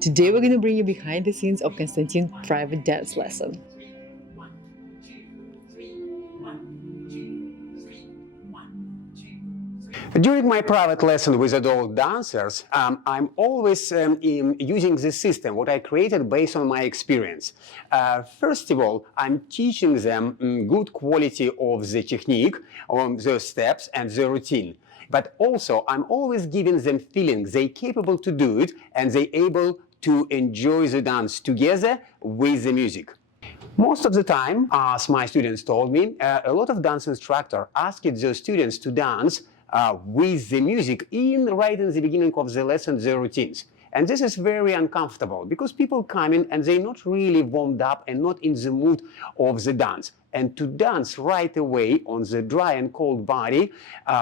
Today we're going to bring you behind the scenes of Konstantin's private dance lesson. During my private lesson with adult dancers, I'm always using this system, what I created based on my experience. First of all, I'm teaching them good quality of the technique, the steps and the routine. But also, I'm always giving them feelings they're capable to do it and they're able to enjoy the dance together with the music. Most of the time, as my students told me, a lot of dance instructors asked the students to dance with the music right in the beginning of the lesson, the routines. And this is very uncomfortable because people come in and they're not really warmed up and not in the mood of the dance. And to dance right away on the dry and cold body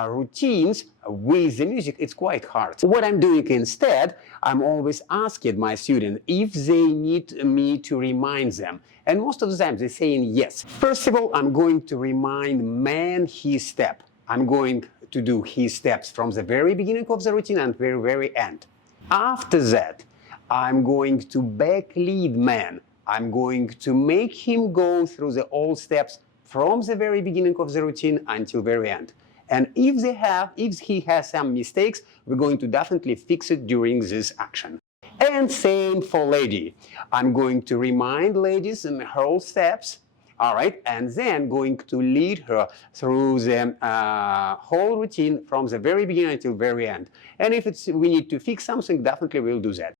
routines with the music, it's quite hard. What I'm doing instead, I'm always asking my students if they need me to remind them. And most of the time they're saying yes. First of all, I'm going to remind man his step. I'm going to do his steps from the very beginning of the routine and very end. After that, I'm going to back lead man. I'm going to make him go through the all steps from the very beginning of the routine until very end. And if he has some mistakes, we're going to definitely fix it during this action. And same for lady. I'm going to remind ladies in her whole steps. All right, and then going to lead her through the whole routine from the very beginning until very end. And if we need to fix something, definitely we'll do that.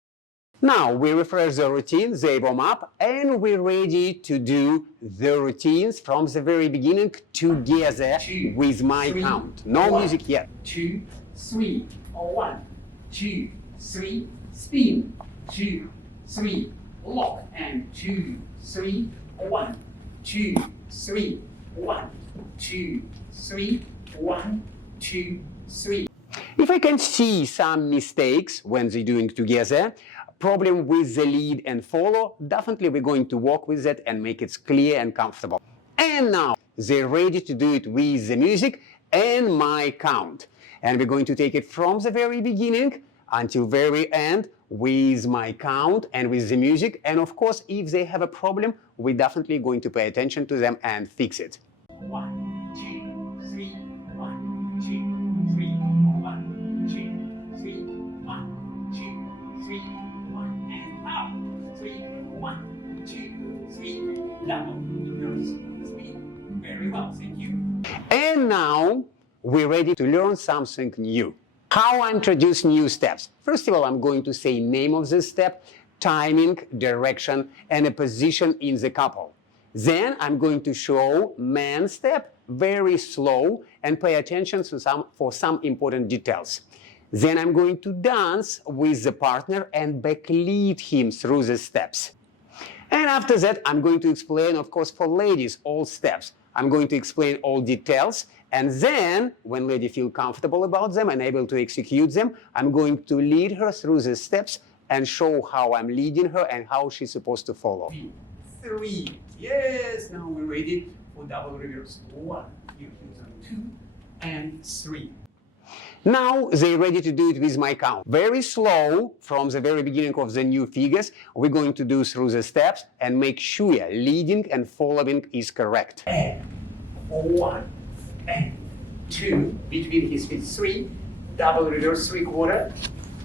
Now we refresh the routine, they warm up, and we're ready to do the routines from the very beginning together with my count. No music yet. 2, 3, 1, 2, 3, spin, 2, 3, lock, and 2, 3, 1. 2, 3, 1, 2, 3, 1, 2, 3. If I can see some mistakes when they're doing together, problem with the lead and follow, definitely we're going to work with that and make it clear and comfortable. And now they're ready to do it with the music and my count. And we're going to take it from the very beginning until very end with my count and with the music. And of course, if they have a problem, we're definitely going to pay attention to them and fix it. 1, 2, 3, 1, 2, 3, 1, 2, 3, 1, 2, 3, 1, and out. 3, 1, 2, 3, double. Reverse 3. Very well, thank you. And now we're ready to learn something new. How I introduce new steps. First of all, I'm going to say name of the step, timing, direction, and a position in the couple. Then I'm going to show man step, very slow, and pay attention to for some important details. Then I'm going to dance with the partner and back lead him through the steps. And after that, I'm going to explain, of course, for ladies, all steps. I'm going to explain all details. And then, when lady feels comfortable about them and able to execute them, I'm going to lead her through the steps and show how I'm leading her and how she's supposed to follow. 3. Yes, now we're ready for double reverse. 1, you use on 2, and 3. Now they're ready to do it with my count. Very slow from the very beginning of the new figures. We're going to do through the steps and make sure leading and following is correct. And 1, and 2, between his feet 3, double reverse 3/4,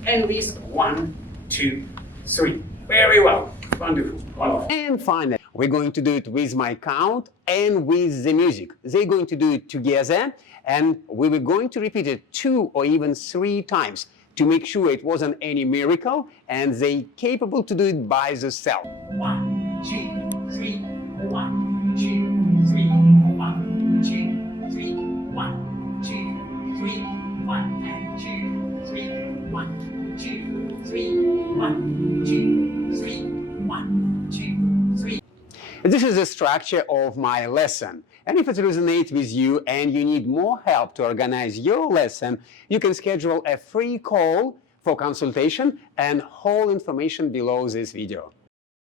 and with 1, 2, 3. Very well. Wonderful. Wonderful. And finally, we're going to do it with my count and with the music. They're going to do it together, and we were going to repeat it 2 or even 3 times to make sure it wasn't any miracle and they're capable to do it by themselves. 1, 2, 3, 1, 2, 3, 1, 2, 3, 1, 2, 3, 1, and 2, 3, 1, 2, 3, 1, 2, 3, 1, 2, 3. This is the structure of my lesson. And if it resonates with you and you need more help to organize your lesson, you can schedule a free call for consultation and whole information below this video.